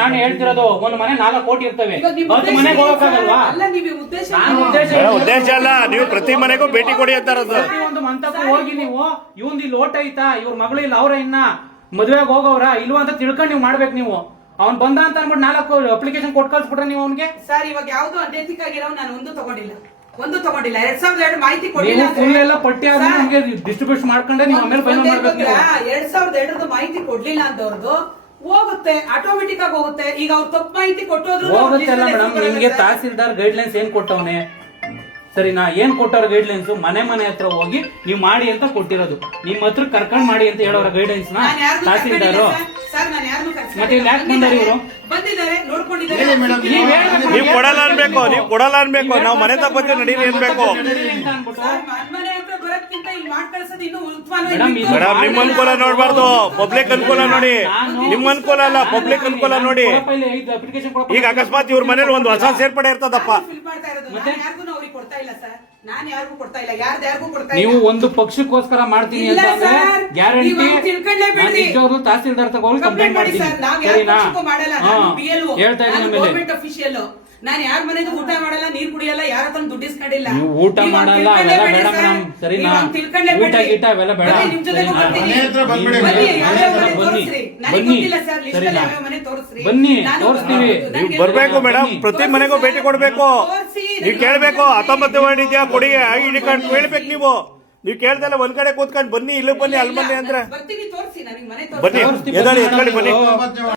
ನಾನು ಹೇಳ್ತಿರೋದು ಒಂದು ಮನೆ 4 ಕೋಟಿ ಇರ್ತವೆ, 10 ಮನೆಗೆ ಹೋಗಕ್ಕಾಗಲ್ವಾ? ಉದ್ದೇಶ ಅಲ್ಲ, ನೀವು ಪ್ರತಿ ಮನೆಗೂ ಭೇಟಿ ಕೊಡಿ ಅಂತ ಇರೋದು. ಒಂದು ಮಂತಕ್ಕೂ ಹೋಗಿ ನೀವು ಇವಂದ್ ಇಲ್ಲಿ ಓಟ್ ಐತಾ, ಇವ್ರ ಮಗಳು ಇಲ್ಲ, ಅವ್ರ ಇನ್ನ ಮದ್ವೆಗೆ ಹೋಗವ್ರ ಇಲ್ವಾ ಅಂತ ತಿಳ್ಕೊಂಡು ನೀವು ಮಾಡ್ಬೇಕು. ನೀವು ಅವ್ನ್ ಬಂದ ಅಂತ ಅನ್ಬಿಟ್ಟು 4 ಅಪ್ಲಿಕೇಶನ್ ಕೊಟ್ಟು ಕಳ್ಸ್ಬಿಟ್ರೆ ನೀವು ಅವ್ನಿಗೆ. ಸರ್ ಇವಾಗ ಯಾವ್ದು ಅನೈತಿಕ ಆಗಿರೋ ನಾನು ಒಂದು ತಗೊಂಡಿಲ್ಲ 2002 ಮಾಹಿತಿ ಕೊಟ್ಟಿಲ್ಲ. ಫುಲ್ ಎಲ್ಲ ಪಟ್ಟಿ ಆದ್ರೆ ಡಿಸ್ಟ್ರಿಬ್ಯೂಟ್ ಮಾಡ್ಕೊಂಡೆ ನೀವು ಆಮೇಲೆ ಫೈನಲ್ ಮಾಡ್ಬೇಕು. 2002 ಮಾಹಿತಿ ಕೊಡ್ಲಿಲ್ಲ ಅಂತವ್ರದ್ದು ಹೋಗುತ್ತೆ, ಆಟೋಮೆಟಿಕ್ ಆಗಿ ಹೋಗುತ್ತೆ. ಈಗ ಅವ್ರು ತಪ್ಪು ಮಾಹಿತಿ ಕೊಟ್ಟೋದ್ರು ಹೋಗುತ್ತೆ ಅಲ್ಲ ಮೇಡಮ್. ನಿಮ್ಗೆ ತಹಸೀಲ್ದಾರ್ ಗೈಡ್ಲೈನ್ಸ್ ಏನ್ ಕೊಟ್ಟವನೆ ಸರಿನಾ? ಏನ್ ಕೊಟ್ಟವ್ರ ಗೈಡ್ಲೈನ್ಸ್? ಮನೆ ಹತ್ರ ಹೋಗಿ ನೀವು ಮಾಡಿ ಅಂತ ಕೊಟ್ಟಿರೋದು, ನಿಮ್ ಹತ್ರ ಕರ್ಕೊಂಡ್ ಮಾಡಿ ಅಂತ ಹೇಳೋರ ಗೈಡ್ಲೈನ್ಸ್ ನ ತಹಸೀಲ್ದಾರು. ಮತ್ತೆ ಇಲ್ಲಿ ಯಾಕೆ ಬಂದಾರೆ ಇವರು? ಬಂದಿದ್ದಾರೆ, ನೋಡ್ಕೊಂಡಿದ್ದಾರೆ. ನೀವು ಕೊಡಲ್ಲ ಅನ್ಬೇಕು, ನೀವು ಕೊಡಲ್ಲ ಅನ್ಬೇಕು. ನಾವು ಮನೆ ತಗೊಂಡು ನಡೀರಿ ಅನ್ಬೇಕು. ಮನೆ ಹತ್ರ ಬರೋದ್ಕಿಂತ ಇಲ್ಲಿ ಮಾಡಿ ಕಳ್ಸೋದು ಇನ್ನೂ ಉತ್ತಮ. ಮೇಡಮ್ ನಿಮ್ ಅನುಕೂಲ ನೋಡ್ಬಾರ್ದು, ಪಬ್ಲಿಕ್ ಅನುಕೂಲ ನೋಡಿ. ನಿಮ್ ಅನುಕೂಲ ಅಲ್ಲ, ಪಬ್ಲಿಕ್ ಅನುಕೂಲ ನೋಡಿ. ಈಗ ಅಕಸ್ಮಾತ್ ಇವ್ರ ಮನೇಲಿ ಒಂದು ಹೊಸ ಸೇರ್ಪಡೆ ಇರ್ತದಪ್ಪ, ನೀವು ಒಂದು ಪಕ್ಷಕ್ಕೋಸ್ಕರ ಮಾಡ್ತೀನಿ ಅಂತ ಗ್ಯಾರಂಟಿ ನಿಜವಾಗ್ಲೂ ತಹಸೀಲ್ದಾರ್ ತಗೊಂಡು ಕಂಪ್ಲೇಂಟ್ ಮಾಡ್ತೀನಿ ಸರಿನಾ? ಹೇಳ್ತಾ ಇದ್ದೀನಿ. ನಾನು ಯಾರ ಮನೆಗೂ ಊಟ ಮಾಡಲ್ಲ, ನೀರ್ ಕುಡಿಯಲ್ಲ, ಯಾರ ಹತ್ರ ದುಡ್ಡು ಇಸ್ಕೊಂಡಿಲ್ಲ. ನೀವು ಊಟ ಮಾಡಲ್ಲ, ಅವೆಲ್ಲ ಬೇಡ ಮೇಡಮ್ ಸರಿನಾ? ಊಟ ಗೀಟ ಅವೆಲ್ಲ ಬೇಡ ಬನ್ನಿ ತೋರಿಸ್ತೀವಿ. ನೀವು ಬರ್ಬೇಕು ಮೇಡಮ್, ಪ್ರತಿ ಮನೆಗೂ ಭೇಟಿ ಕೊಡ್ಬೇಕು. ನೀವು ಕೇಳ್ಬೇಕು 19 ವಾರ್ಡ್ ಇದೆಯಾ ಕೊಡಿ ಐಡಿ ಕಾರ್ಡ್ ಕೇಳ್ಬೇಕು. ನೀವು ಕೇಳ್ದಲ್ಲ ಒಂದ್ ಕಡೆ ಕೂತ್ಕೊಂಡು ಬನ್ನಿ, ಇಲ್ಲಿ ಬನ್ನಿ, ಅಲ್ಲಿ ಬನ್ನಿ ಅಂದ್ರೆ ಬರ್ತೀನಿ, ತೋರಿಸಿ ನನಗೆ ಮನೆ ಬನ್ನಿ, ಎದಳಿ ಬನ್ನಿ.